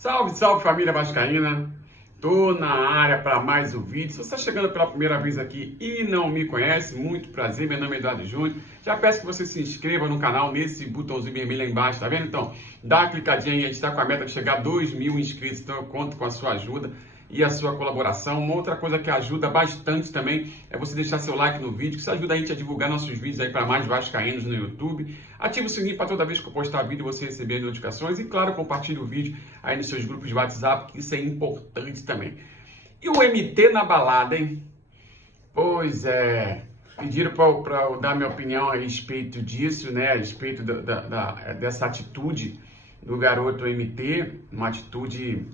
Salve, salve família vascaína! Tô na área para mais um vídeo. Se você está chegando pela primeira vez aqui e não me conhece, muito prazer, meu nome é Eduardo Júnior. Já peço que você se inscreva no canal nesse botãozinho vermelho aí embaixo, tá vendo? Então, dá uma clicadinha aí, a gente está com a meta de chegar a 2.000 inscritos, então eu conto com a sua ajuda e a sua colaboração. Uma outra coisa que ajuda bastante também é você deixar seu like no vídeo, que isso ajuda a gente a divulgar nossos vídeos aí para mais vascaínos no YouTube. Ativa o sininho para toda vez que eu postar vídeo você receber as notificações e, claro, compartilhe o vídeo aí nos seus grupos de WhatsApp, que isso é importante também. E o MT na balada, hein? Pois é, pediram para eu dar minha opinião a respeito disso, né? A respeito dessa atitude do garoto MT, uma atitude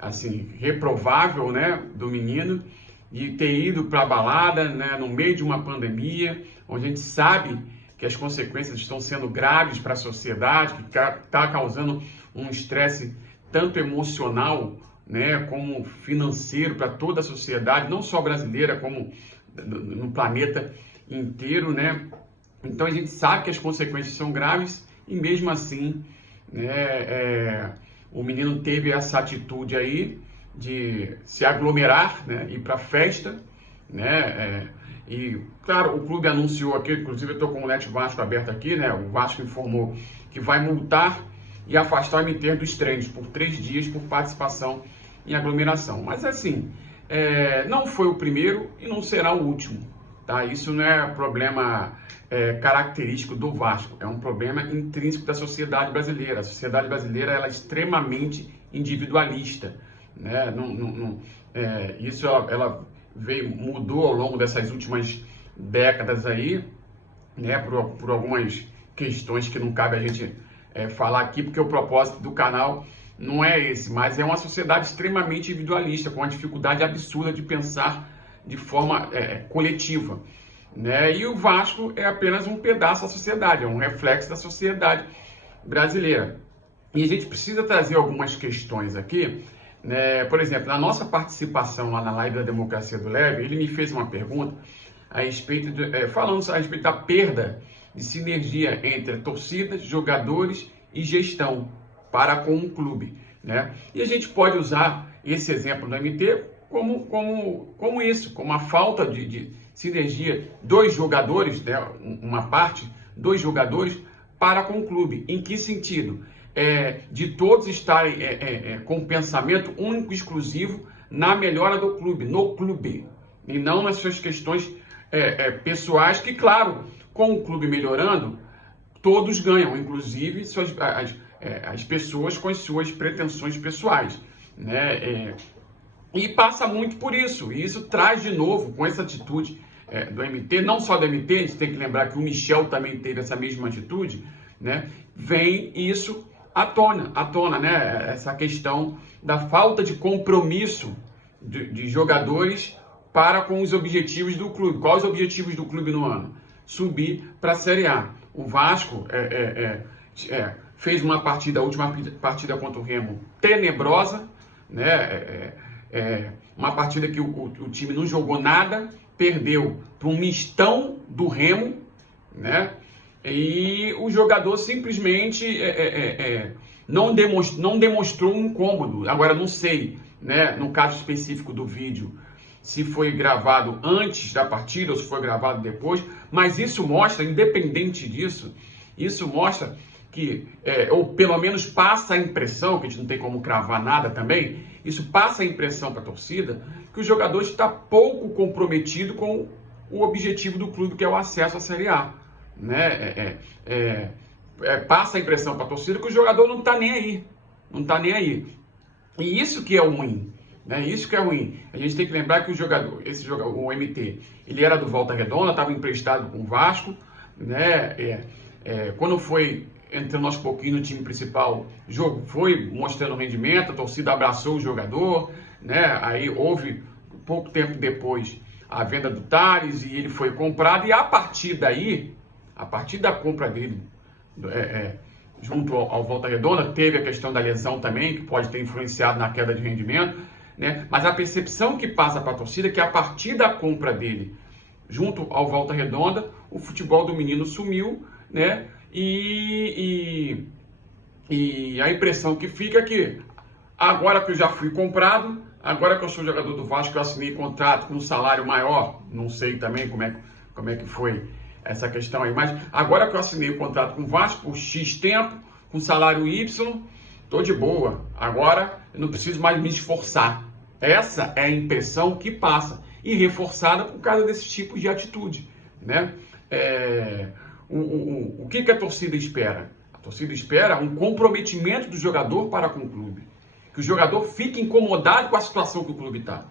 assim, reprovável, né, do menino, de ter ido para a balada, né, no meio de uma pandemia, onde a gente sabe que as consequências estão sendo graves para a sociedade, que está causando um estresse tanto emocional, né, como financeiro para toda a sociedade, não só brasileira, como no planeta inteiro, né? Então a gente sabe que as consequências são graves e mesmo assim, né, o menino teve essa atitude aí de se aglomerar, né, ir para festa, né, e claro, o clube anunciou aqui, inclusive eu estou com o Net Vasco aberto aqui, né, o Vasco informou que vai multar e afastar o MT dos treinos por 3 dias por participação em aglomeração. Mas assim, não foi o primeiro e não será o último, tá? Isso não é problema característico do Vasco, é um problema intrínseco da sociedade brasileira. A sociedade brasileira ela é extremamente individualista, né? Isso ela mudou ao longo dessas últimas décadas aí, né? Por algumas questões que não cabe a gente falar aqui, porque o propósito do canal não é esse, mas é uma sociedade extremamente individualista, com uma dificuldade absurda de pensar de forma coletiva, né? E o Vasco é apenas um pedaço da sociedade, é um reflexo da sociedade brasileira. E a gente precisa trazer algumas questões aqui, né? Por exemplo, na nossa participação lá na live da Democracia do Leve, ele me fez uma pergunta a respeito falando a respeito da perda de sinergia entre torcidas, jogadores e gestão para com o clube, né? E a gente pode usar esse exemplo do MT como isso, como a falta de sinergia dos jogadores, né? Uma parte dos jogadores para com o clube. Em que sentido? De todos estarem com pensamento único e exclusivo na melhora do clube, no clube, e não nas suas questões pessoais, que claro, com o clube melhorando, todos ganham, inclusive as pessoas com as suas pretensões pessoais, né? E passa muito por isso, e isso traz de novo, com essa atitude do MT, não só do MT, a gente tem que lembrar que o Michel também teve essa mesma atitude, né? Vem isso à tona, né? Essa questão da falta de compromisso de jogadores para com os objetivos do clube. Quais os objetivos do clube no ano? Subir para a Série A. O Vasco fez uma partida, a última partida contra o Remo, tenebrosa, né? Uma partida que o time não jogou nada, perdeu para um mistão do Remo, né? E o jogador simplesmente não demonstrou um incômodo. Agora, não sei, né, no caso específico do vídeo, se foi gravado antes da partida ou se foi gravado depois, mas isso mostra, independente disso, isso mostra que, ou pelo menos passa a impressão, que a gente não tem como cravar nada também, isso passa a impressão para a torcida, que o jogador está pouco comprometido com o objetivo do clube, que é o acesso à Série A, né? Passa a impressão para a torcida que o jogador não está nem aí, não está nem aí. E isso que é ruim, né? Isso que é ruim. A gente tem que lembrar que o MT, ele era do Volta Redonda, estava emprestado com o Vasco, né? Quando foi entrando aos pouquinhos no time principal, foi mostrando rendimento, a torcida abraçou o jogador, né? Aí houve, pouco tempo depois, a venda do Tales e ele foi comprado, e a partir daí, a partir da compra dele, junto ao Volta Redonda, teve a questão da lesão também, que pode ter influenciado na queda de rendimento, né? Mas a percepção que passa para a torcida é que a partir da compra dele, junto ao Volta Redonda, o futebol do menino sumiu, né? E a impressão que fica é que agora que eu já fui comprado, agora que eu sou jogador do Vasco, eu assinei contrato com um salário maior, não sei também como é que foi essa questão aí, mas agora que eu assinei o contrato com o Vasco por X tempo, com salário Y, tô de boa. Agora eu não preciso mais me esforçar. Essa é a impressão que passa e reforçada por causa desse tipo de atitude, né? O que a torcida espera? A torcida espera um comprometimento do jogador para com o clube. Que o jogador fique incomodado com a situação que o clube está.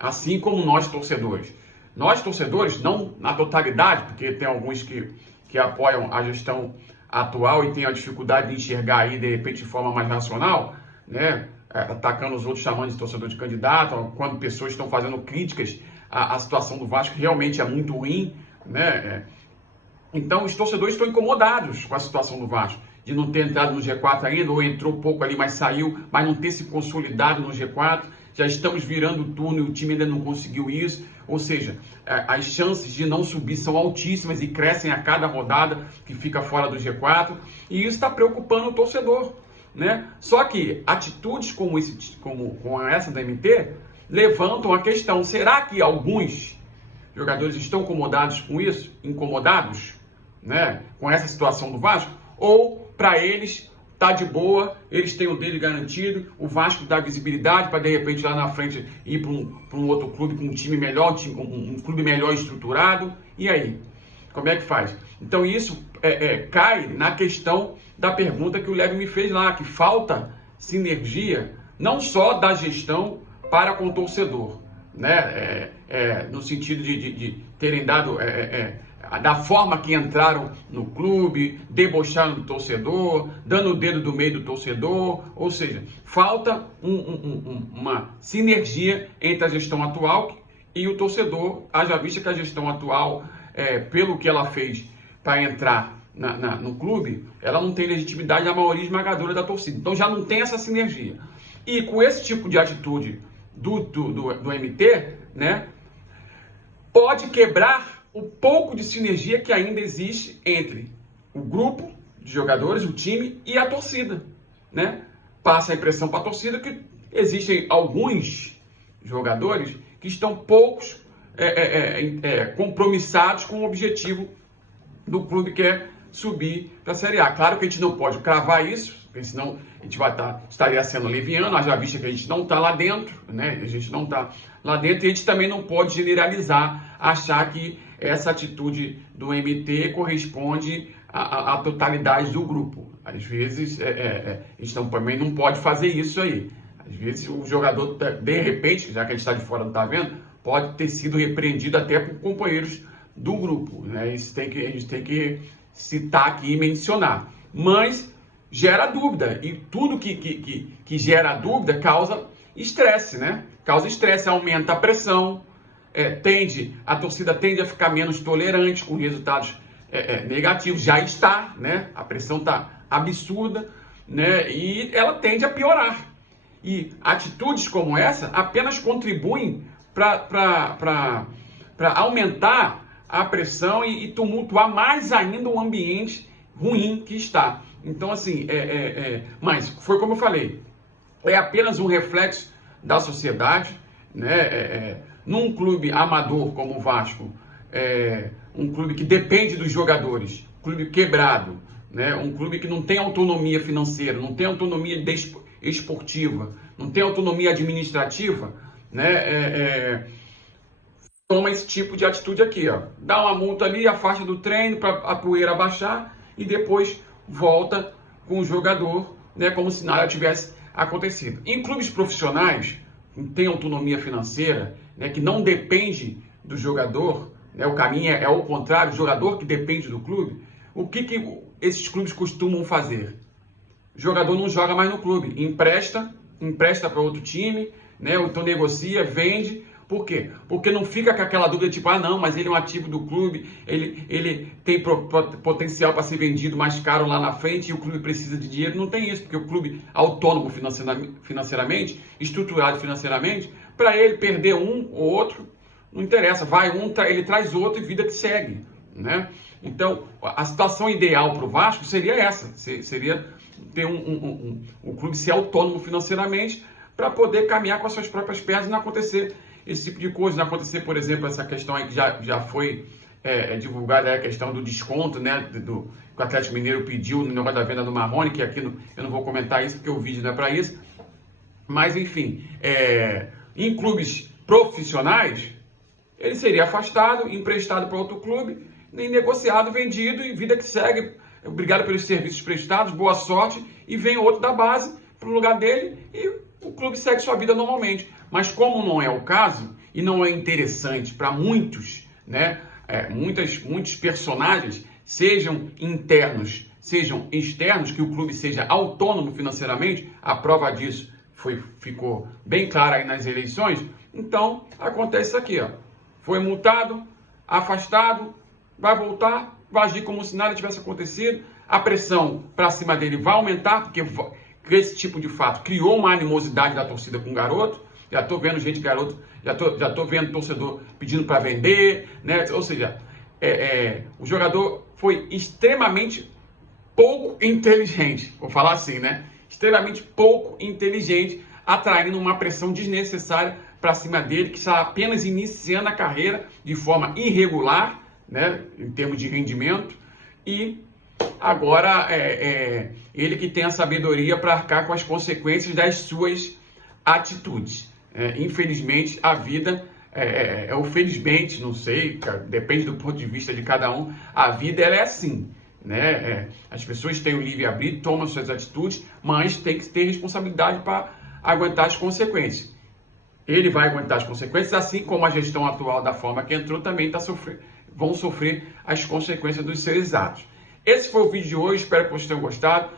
Assim como nós torcedores. Nós torcedores, não na totalidade, porque tem alguns que apoiam a gestão atual e têm a dificuldade de enxergar aí, de repente, de forma mais racional, né? Atacando os outros, chamando de torcedor de candidato, quando pessoas estão fazendo críticas à situação do Vasco, que realmente é muito ruim, né? Então, os torcedores estão incomodados com a situação do Vasco, de não ter entrado no G4 ainda, ou entrou pouco ali, mas saiu, mas não ter se consolidado no G4. Já estamos virando o turno e o time ainda não conseguiu isso. Ou seja, as chances de não subir são altíssimas e crescem a cada rodada que fica fora do G4. E isso está preocupando o torcedor, né? Só que atitudes como essa da MT levantam a questão: será que alguns jogadores estão incomodados com isso? Incomodados, né, com essa situação do Vasco? Ou para eles tá de boa, eles têm o dele garantido, o Vasco dá visibilidade para de repente lá na frente ir para um outro clube com um time melhor, um clube melhor estruturado? E aí? Como é que faz? Então isso cai na questão da pergunta que o Leve me fez lá, que falta sinergia não só da gestão para com o torcedor, né? No sentido de terem dado da forma que entraram no clube, debochando do torcedor, dando o dedo do meio do torcedor, ou seja, falta uma sinergia entre a gestão atual e o torcedor, haja vista que a gestão atual, pelo que ela fez para entrar no clube, ela não tem legitimidade na maioria esmagadora da torcida, então já não tem essa sinergia. E com esse tipo de atitude do MT, né, pode quebrar o pouco de sinergia que ainda existe entre o grupo de jogadores, o time e a torcida, né? Passa a impressão para a torcida que existem alguns jogadores que estão poucos compromissados com o objetivo do clube, que é subir para a Série A. Claro que a gente não pode cravar isso, porque senão a gente estaria sendo leviano, haja vista que a gente não está lá dentro, né? A gente não está lá dentro, e a gente também não pode generalizar, achar que essa atitude do MT corresponde à totalidade do grupo. Às vezes, a gente também não pode fazer isso aí. Às vezes o jogador, de repente, já que a gente está de fora, não está vendo, pode ter sido repreendido até por companheiros do grupo, né? Isso a gente tem que citar aqui e mencionar. Mas gera dúvida, e tudo que gera dúvida causa estresse, né? Causa estresse, aumenta a pressão, a torcida tende a ficar menos tolerante com resultados negativos. Já está, né? A pressão está absurda, né? E ela tende a piorar. E atitudes como essa apenas contribuem para aumentar a pressão e tumultuar mais ainda o ambiente ruim que está. Então, assim, mas foi como eu falei, é apenas um reflexo da sociedade, né? Num clube amador como o Vasco, um clube que depende dos jogadores, clube quebrado, né? Um clube que não tem autonomia financeira, não tem autonomia esportiva, não tem autonomia administrativa, né? Toma esse tipo de atitude aqui, ó. Dá uma multa ali, afasta do treino para a poeira baixar e depois volta com o jogador, né, como se nada tivesse acontecido. Em clubes profissionais, que tem autonomia financeira, né, que não depende do jogador, né, o caminho é o contrário, o jogador que depende do clube, o que esses clubes costumam fazer? O jogador não joga mais no clube, empresta para outro time, né, ou então negocia, vende. Por quê? Porque não fica com aquela dúvida tipo, não, mas ele é um ativo do clube, ele tem potencial para ser vendido mais caro lá na frente e o clube precisa de dinheiro. Não tem isso, porque o clube autônomo financeiramente, estruturado financeiramente, para ele perder um ou outro, não interessa. Vai um, ele traz outro e vida que segue, né? Então, a situação ideal para o Vasco seria essa, seria ter o clube ser autônomo financeiramente para poder caminhar com as suas próprias pernas e não acontecer esse tipo de coisa, não acontecer, por exemplo, essa questão aí que já foi divulgada, a questão do desconto, né, que o Atlético Mineiro pediu no negócio da venda do Marrone, que aqui eu não vou comentar isso porque o vídeo não é para isso, mas enfim, em clubes profissionais, ele seria afastado, emprestado para outro clube, nem negociado, vendido e vida que segue. Obrigado pelos serviços prestados, boa sorte, e vem outro da base para o lugar dele e o clube segue sua vida normalmente. Mas como não é o caso e não é interessante para muitos, né, muitos personagens, sejam internos, sejam externos, que o clube seja autônomo financeiramente, a prova disso ficou bem clara aí nas eleições. Então acontece isso aqui, ó. Foi multado, afastado, vai voltar, vai agir como se nada tivesse acontecido. A pressão para cima dele vai aumentar, porque esse tipo de fato criou uma animosidade da torcida com o garoto. Já estou vendo gente, garoto, já tô vendo torcedor pedindo para vender, né? Ou seja, o jogador foi extremamente pouco inteligente, vou falar assim, né? Extremamente pouco inteligente, atraindo uma pressão desnecessária para cima dele, que está apenas iniciando a carreira de forma irregular, né, em termos de rendimento, e agora ele que tem a sabedoria para arcar com as consequências das suas atitudes. Infelizmente, a vida, ou felizmente, não sei, depende do ponto de vista de cada um, a vida ela é assim. Né? As pessoas têm o livre-arbítrio, tomam suas atitudes, mas tem que ter responsabilidade para aguentar as consequências. Ele vai aguentar as consequências, assim como a gestão atual, da forma que entrou, também vão sofrer as consequências dos seus atos. Esse foi o vídeo de hoje, espero que vocês tenham gostado.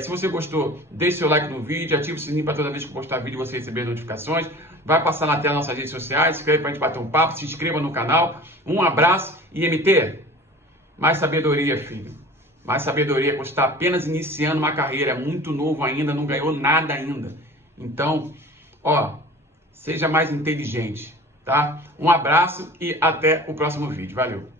Se você gostou, deixe seu like no vídeo, ative o sininho para toda vez que eu postar vídeo você receber notificações. Vai passar na tela nossas redes sociais, se inscreve para a gente bater um papo, se inscreva no canal. Um abraço e MT, mais sabedoria, filho. Mais sabedoria, você está apenas iniciando uma carreira, é muito novo ainda, não ganhou nada ainda. Então, seja mais inteligente, tá? Um abraço e até o próximo vídeo. Valeu!